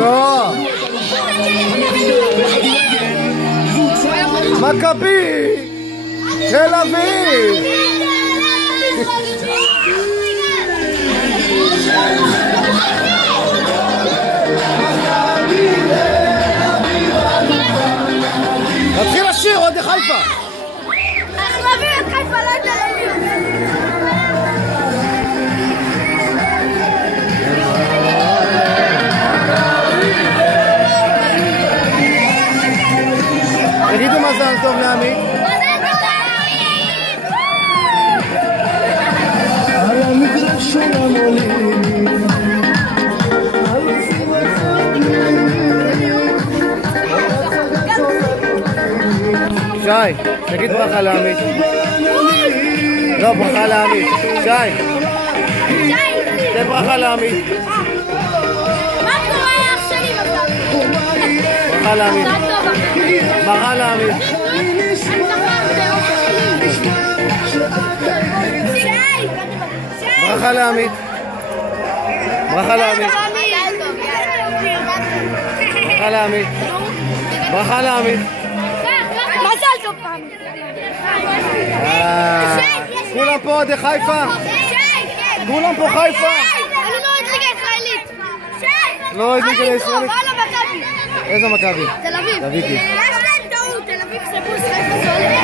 לא. מכבי תל אביב. נתחיל לשיר עוד חיפה. אנחנו נביא את חיפה לא תל אביב. תגידו מזל טוב לעמית. על המגרש של המולים שי, תגיד ברכה לעמית. לא, ברכה לעמית. שי, תן ברכה לעמית. מה קורה אח שלי בבקשה? ברכה לעמית. ברכה לעמית. ברכה לעמית. ברכה לעמית. ברכה לעמית. ברכה לעמית. מזל טוב פעם. כולם פה עוד חיפה? כולם פה חיפה? אני לא עוד ליגה ישראלית. לא עוד ליגה ישראלית? מכבי. איזה מכבי? תל אביב. תל אביב. יש להם טעות, תל אביב זה בוס, חיפה זה עולה.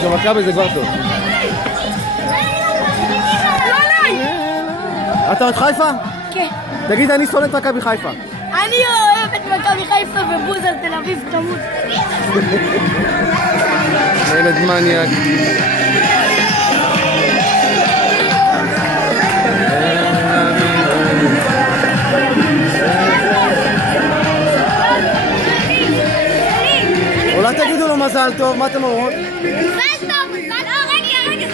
של מכבי זה כבר טוב. אתה עוד חיפה? כן. תגיד, אני שונא את מכבי חיפה. אני אוהב את מכבי חיפה ובוז על תל אביב תמות. ילד מניאק. אולי תגידו לו מזל טוב, מה אתם אומרות? מזל טוב, מזל טוב. רגע.